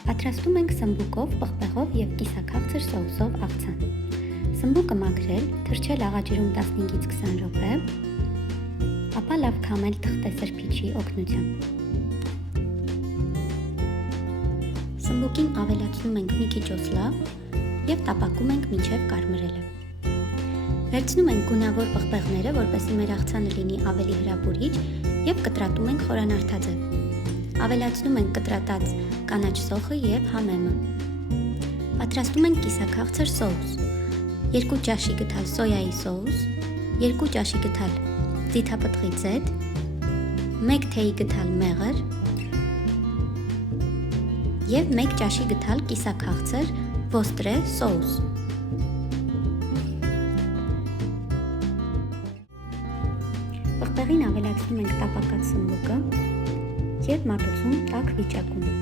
Պատրաստում ենք սմբուկով, պղպեղով և կիսաքաղցր սոուսով աղցան։ Սմբուկը մաքրել, թրջել աղաջրում 15-ից 20 րոպե, ապա լավ քամել թղթե սրբիչի օգնությամբ։ Սմբուկին ավելացնում ենք մի քիչ օսլավ և տապակում ենք մինչև կարմրելը։ Վերցնում ենք գունավոր պղպեղները, որպեսզի մեր աղցանը լինի ավելի հրապուրիչ և կտրատում ենք խորանարդաձև։ Ավելացնում ենք կտրատած կանաչ սոխը և համեմը։ Պատրաստում ենք կիսաքաղցր սոուս։ 2 ճաշի գթալ սոյայի սոուս, 2 ճաշի գթալ ձիթապտղի ձեթ, 1 թեյի գթալ մեղր և 1 ճաշի գթալ կիսաքաղցր ոստրե սոուս։ Պղպեղին ավելացնում ենք տապակած սմբուկը և մատուցում տաք վիճակում։